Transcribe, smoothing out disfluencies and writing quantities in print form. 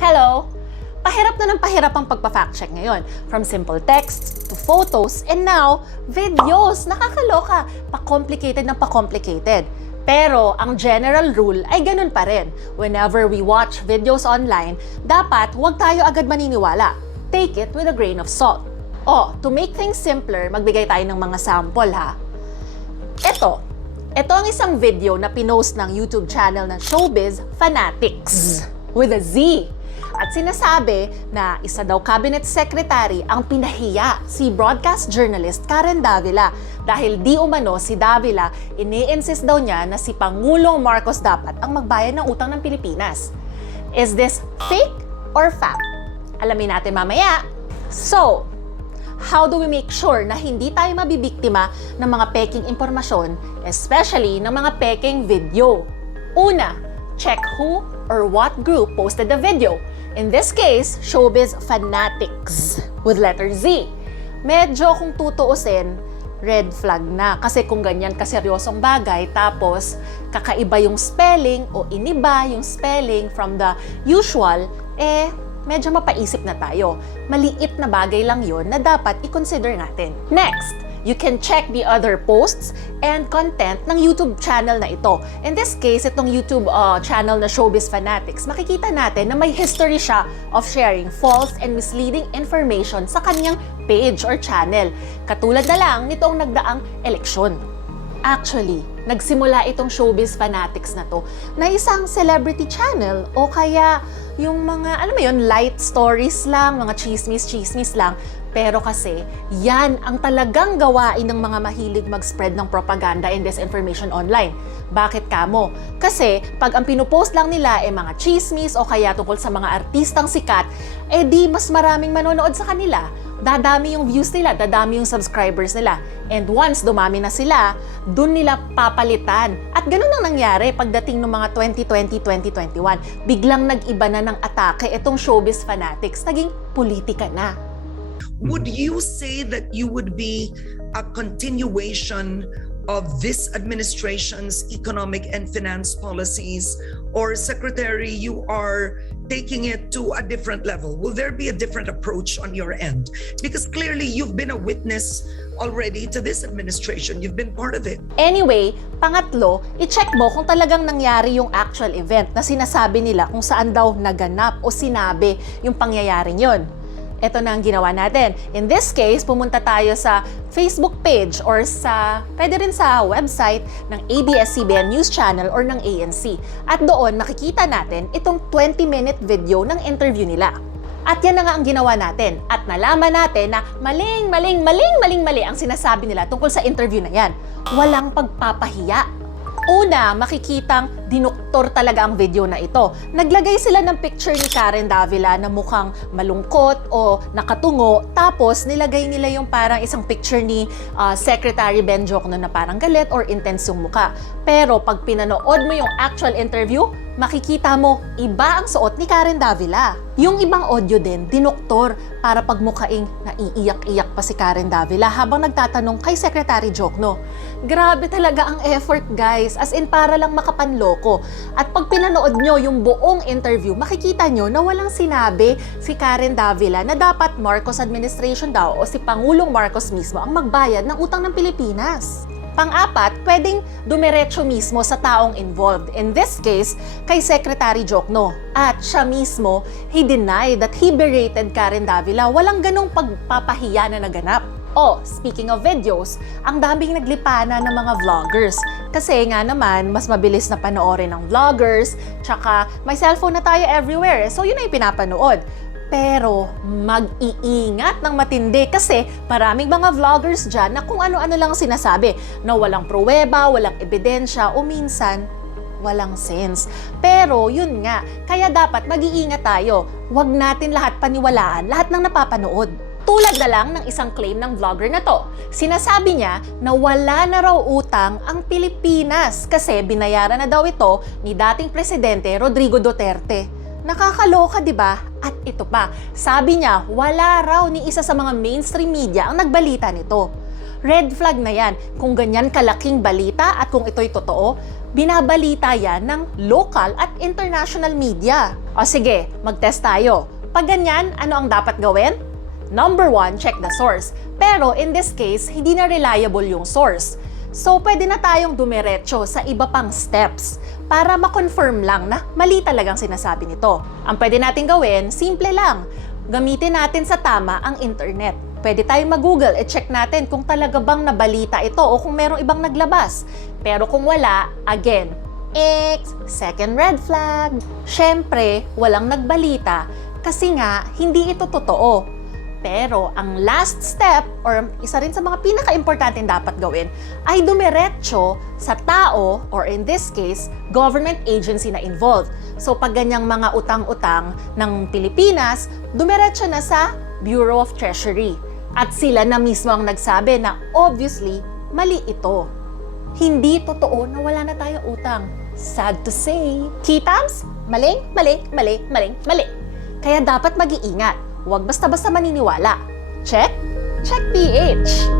Hello! Pahirap na ng pahirap ang pagpa-fact check ngayon. From simple text to photos and now, videos. Nakakaloka. Pa-complicated ng pa-complicated. Pero ang general rule ay ganun pa rin. Whenever we watch videos online, dapat huwag tayo agad maniniwala. Take it with a grain of salt. To make things simpler, magbigay tayo ng mga sample ha. Ito ang isang video na pinost ng YouTube channel ng Showbiz Fanatics with a Z. At sinasabi na isa daw cabinet secretary ang pinahiya si broadcast journalist Karen Davila dahil di umano si Davila ini-insist daw niya na si Pangulong Marcos dapat ang magbayad ng utang ng Pilipinas. Is this fake or fact? Alamin natin mamaya. So, how do we make sure na hindi tayo mabibiktima ng mga peking impormasyon, especially ng mga peking video? Una, check who or what group posted the video. In this case, Showbiz Fanatics with letter Z. Medyo kung tutuusin, red flag na. Kasi kung ganyan kaseryosong bagay, tapos kakaiba yung spelling o iniba yung spelling from the usual, medyo mapaisip na tayo. Maliit na bagay lang yon na dapat i-consider natin. Next, you can check the other posts and content ng YouTube channel na ito. In this case, itong YouTube channel na Showbiz Fanatics, makikita natin na may history siya of sharing false and misleading information sa kanyang page or channel. Katulad na lang nitong nagdaang eleksyon. Actually, nagsimula itong Showbiz Fanatics na to na isang celebrity channel o kaya yung mga, alam mo yun, light stories lang, mga chismis lang. Pero kasi, yan ang talagang gawain ng mga mahilig mag-spread ng propaganda and disinformation online. Bakit kamo? Kasi, pag ang pinupost lang nila mga chismis o kaya tungkol sa mga artistang sikat, di mas maraming manonood sa kanila. Dadami yung views nila, dadami yung subscribers nila. And once dumami na sila, dun nila papalitan. At ganun ang nangyari pagdating ng mga 2020-2021. Biglang nag-iba na ng atake itong Showbiz Fanatics. Naging politika na. Would you say that you would be a continuation of this administration's economic and finance policies, or Secretary, you are taking it to a different level? Will there be a different approach on your end? Because clearly you've been a witness already to this administration. You've been part of it. Anyway, pangatlo, i-check mo kung talagang nangyari yung actual event na sinasabi nila kung saan daw naganap o sinabi yung pangyayaring yun. Ito na ang ginawa natin. In this case, pumunta tayo sa Facebook page or pwede rin sa website ng ABS-CBN News Channel or ng ANC. At doon makikita natin itong 20-minute video ng interview nila. At yan na nga ang ginawa natin. At nalaman natin na maling ang sinasabi nila tungkol sa interview na yan. Walang pagpapahiya. Una, makikitang dinuktor talaga ang video na ito. Naglagay sila ng picture ni Karen Davila na mukhang malungkot o nakatungo, tapos nilagay nila yung parang isang picture ni Secretary Ben Jocno na parang galit or intense yung muka. Pero pag pinanood mo yung actual interview, makikita mo, iba ang suot ni Karen Davila. Yung ibang audio din, dinuktor para pagmukaing naiiyak-iyak pa si Karen Davila habang nagtatanong kay Secretary Jocno. Grabe talaga ang effort, guys. As in, para lang makapanloko. At pag pinanood nyo yung buong interview, makikita nyo na walang sinabi si Karen Davila na dapat Marcos administration daw o si Pangulong Marcos mismo ang magbayad ng utang ng Pilipinas. Pang-apat, pwedeng dumiretso mismo sa taong involved. In this case, kay Secretary Jocno. At siya mismo, he denied that he berated Karen Davila. Walang ganong pagpapahiya na naganap. Speaking of videos, ang daming naglipana ng mga vloggers. Kasi nga naman, mas mabilis na panoorin ng vloggers, tsaka may cellphone na tayo everywhere. So yun na yung pinapanood. Pero mag-iingat ng matindi kasi maraming mga vloggers dyan na kung ano-ano lang sinasabi na walang pruweba, walang ebidensya o minsan walang sense. Pero yun nga, kaya dapat mag-iingat tayo. Huwag natin lahat paniwalaan, lahat ng napapanood. Tulad na lang ng isang claim ng vlogger na to. Sinasabi niya na wala na raw utang ang Pilipinas kasi binayaran na daw ito ni dating Presidente Rodrigo Duterte. Nakakaloka, di ba? At ito pa, sabi niya, wala raw ni isa sa mga mainstream media ang nagbalita nito. red flag na yan. Kung ganyan kalaking balita at kung ito'y totoo, binabalita yan ng local at international media. O sige, mag-test tayo. Pag ganyan, ano ang dapat gawin? Number 1, check the source. Pero in this case, hindi na reliable yung source. So, pwede na tayong dumiretso sa iba pang steps para ma-confirm lang na mali talagang sinasabi nito. Ang pwede natin gawin, simple lang. Gamitin natin sa tama ang internet. Pwede tayong mag-Google, check natin kung talaga bang nabalita ito o kung merong ibang naglabas. Pero kung wala, again, second red flag. Syempre, walang nagbalita kasi nga hindi ito totoo. Pero ang last step, or isa rin sa mga pinaka-importante dapat gawin, ay dumiretso sa tao, or in this case, government agency na involved. So pag ganyang mga utang-utang ng Pilipinas, dumiretso na sa Bureau of Treasury. At sila na mismo ang nagsabi na obviously, mali ito. Hindi totoo na wala na tayong utang. Sad to say. Kitams? Maling, mali, mali, maling, mali. Kaya dapat mag-iingat. Huwag basta-basta maniniwala. Check? Check PH!